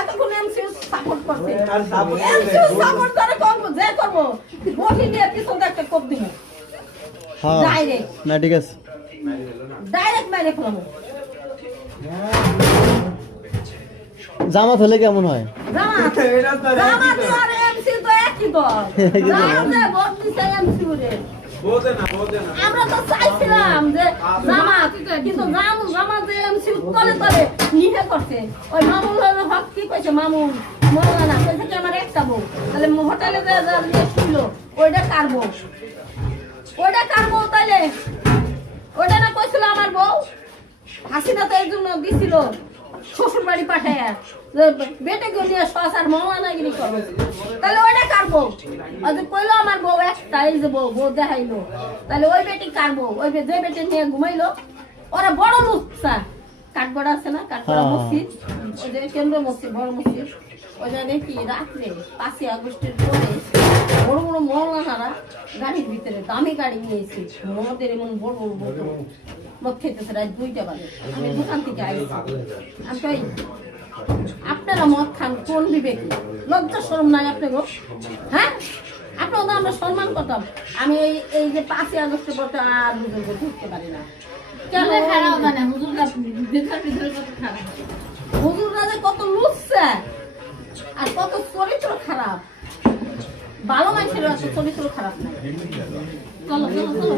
এতক্ষণ এমসিউ সাপোর্ট করছে এমসিউ সাপোর্ট করে করবো যে করবো বটি নিয়ে পিছনে একটা কোপ দিব হ্যাঁ ডাইরেক্ট না ঠিক আছে ডাইরেক্ট মেরে ফেলাবো জামাত হলে কেমন হয় জামাত আর এমসিউ তো একই দল জামাত ভোট দিছে এমসিউ রে আমরা তো চাইছিলাম যে জামাত কিন্তু জামাত যে এমসিউ তলে তলে নিহে করছে ওই মামুন হক কি কইছে মামুন মৌলানা কইছে কি আমার একটা বউ তাহলে হোটেলে যে শুইল ওইটা কারবো তাইলে ওইটা না কইছিল আমার বউ হাসিনা তো এই জন্য দিছিল শ্বশুর বাড়ি পাঠায় বেটে গিয়ে নিয়ে শ্বাস আর মৌলানাগিরি করবো তাহলে ওইটা কারবো কইলো আমার বউ একটা এই যে বউ দেখাইলো তাহলে ওই বেটি কারবো ওই যে বেটে নিয়ে ঘুমাইলো ওরা বড় লুচ্ছা কাঠগড়া আছে না কাঠগড়া মসজিদ ওই যে কেন্দ্র মসজিদ বড় মসজিদ ওই যে দেখি রাত্রে 5ই আগস্টের পরে বড় বড় মৌলানারা গাড়ির ভিতরে দামি গাড়ি নিয়েছে মদের এমন বড় বড় মদ খেতেছে রাত 2টা বাজে আমি দোকান থেকে আইছি আমি কই আপনারা মদ খান কোন বিবেকে লজ্জা শরম নাই আপনাকে হ্যাঁ আপনার তো আমরা সম্মান করতাম আমি এই যে 5ই আগস্টের পর আর বুঝতে ঢুকতে পারি না কেন খারাপ জানে হুজুররা যে কত লুচ্ছা আর কত চরিত্র খারাপ ভালো মানুষের চরিত্র খারাপ নাই চলো চলো চলো